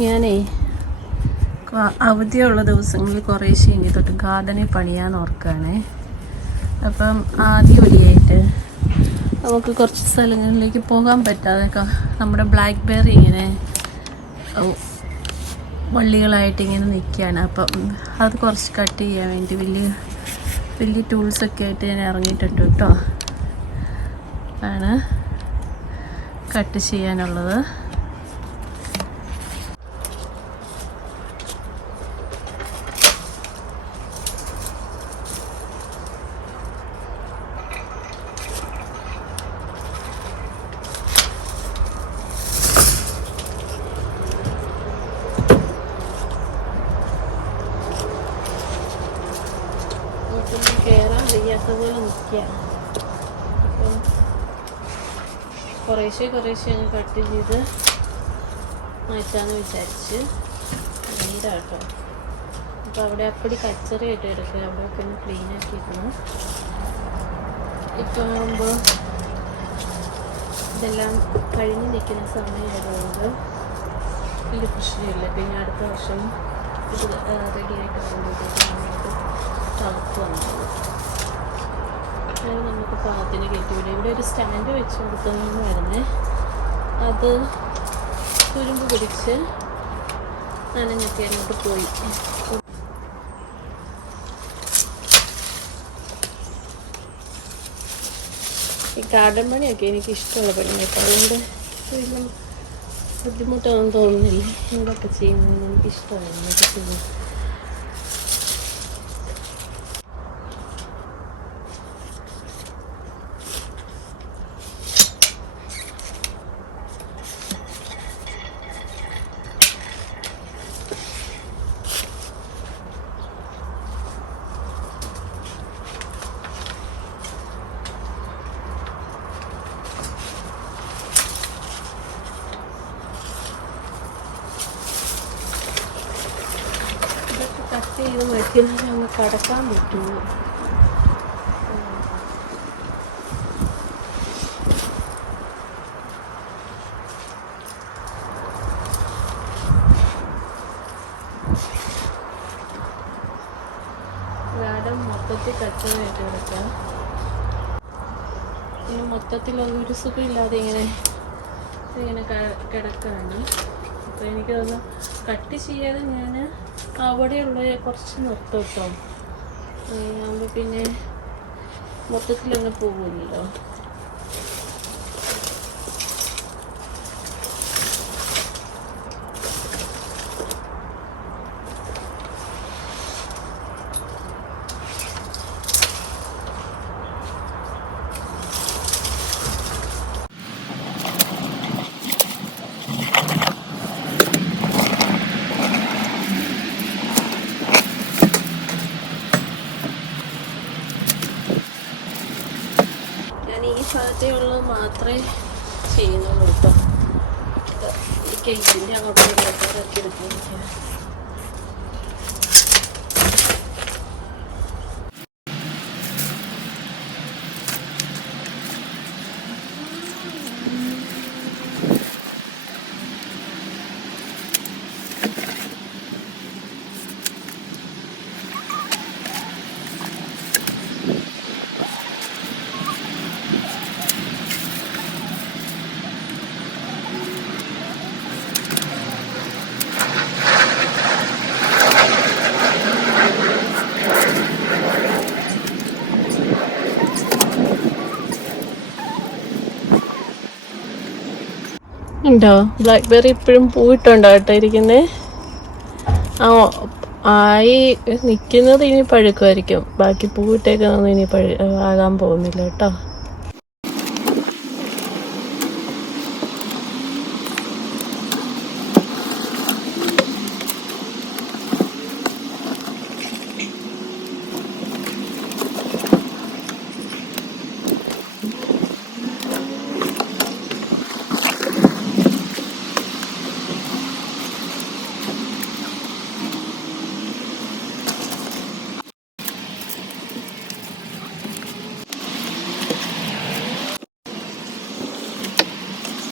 ഞാനേ അവധിയുള്ള ദിവസങ്ങളിൽ കുറേശ്ശെ ഇനി തൊട്ട് ഗാർഡനിൽ പണിയാൻ ഓർക്കുകയാണേ. അപ്പം ആദ്യമൊലിയായിട്ട് നമുക്ക് കുറച്ച് സ്ഥലങ്ങളിലേക്ക് പോകാൻ പറ്റാതെ നമ്മുടെ ബ്ലാക്ക് ബെറി ഇങ്ങനെ വള്ളികളായിട്ട് ഇങ്ങനെ നിൽക്കുകയാണ്. അപ്പം അത് കുറച്ച് കട്ട് ചെയ്യാൻ വേണ്ടി വലിയ ടൂൾസൊക്കെ ആയിട്ട് ഞാൻ ഇറങ്ങിയിട്ടുണ്ട് കേട്ടോ. ആണ് കട്ട് ചെയ്യാനുള്ളത്. കയറാൻ വയ്യാത്തതുപോലെ നിൽക്കുകയാണ്. അപ്പം കുറേശ്ശെ അങ്ങ് കട്ട് ചെയ്ത് മാറ്റാമെന്ന് വിചാരിച്ച് കേട്ടോ. അപ്പോൾ അവിടെ അപ്പടി കച്ചറയായിട്ട് എടുക്കുക. അവിടെയൊക്കെ ഒന്ന് ക്ലീൻ ആക്കിയിരുന്നു. ഇപ്പം ആകുമ്പോൾ ഇതെല്ലാം കഴിഞ്ഞ് നിൽക്കുന്ന സമയമായതുകൊണ്ട് വലിയ പ്രശ്നമില്ല. പിന്നെ അടുത്ത വർഷം ഇത് റെഡിയായിട്ട് വരുമ്പോഴത്തേക്കും തണുപ്പ് വന്നത് അത് നമുക്ക് പാകത്തിന് കയറ്റിവിടും. ഇവിടെ ഒരു സ്റ്റാൻഡ് വെച്ച് കൊടുക്കുന്നതെന്ന് വരുന്നേ, അത് തുരുമ്പ് പിടിച്ച് നനഞ്ഞൊക്കെ അങ്ങോട്ട് പോയി. ഈ ഗാർഡൻ പണിയൊക്കെ എനിക്ക് ഇഷ്ടമുള്ള പണിയൊക്കെ, അതുകൊണ്ട് വലിയ ബുദ്ധിമുട്ടൊന്നും തോന്നുന്നില്ല. ഇതൊക്കെ ചെയ്യുന്നതിന് എനിക്കിഷ്ടമാണ്. ഇതൊക്കെ ചെയ്യുന്നത് കട്ട് ചെയ്ത് വയ്ക്കുന്നത് ഒന്ന് കടക്കാൻ പറ്റുള്ളൂ. ഗാർഡൻ മൊത്തത്തിൽ കച്ചവടമായിട്ട് കിടക്കാം. ഇനി മൊത്തത്തിലൊരു സുഖമില്ലാതെ ഇങ്ങനെ കിടക്കുകയാണ്. അപ്പോൾ എനിക്ക് തോന്നുന്നു കട്ട് ചെയ്യാതെ ഞാൻ അവിടെയുള്ള കുറച്ച് നിർത്തും കേട്ടോ. ആകുമ്പോൾ പിന്നെ മൊത്തത്തിലങ്ങനെ പോകുമല്ലോ. ഈ ഭാഗത്തുള്ളത് മാത്രമേ ചെയ്യുന്നുള്ളൂ കേട്ടോ. ഈ കേക്കിൻ്റെ അങ്ങോട്ട് ഇറക്കി എടുക്കുക. ഉണ്ടോ ബ്ലാക്ക് ബെറി ഇപ്പോഴും പൂയിട്ടുണ്ടോ കേട്ടോ ഇരിക്കുന്നേ. ആയി നിൽക്കുന്നത് ഇനി പഴുക്കുമായിരിക്കും. ബാക്കി പൂവിട്ടേക്കൊന്നും ഇനി ആകാൻ പോകുന്നില്ല കേട്ടോ.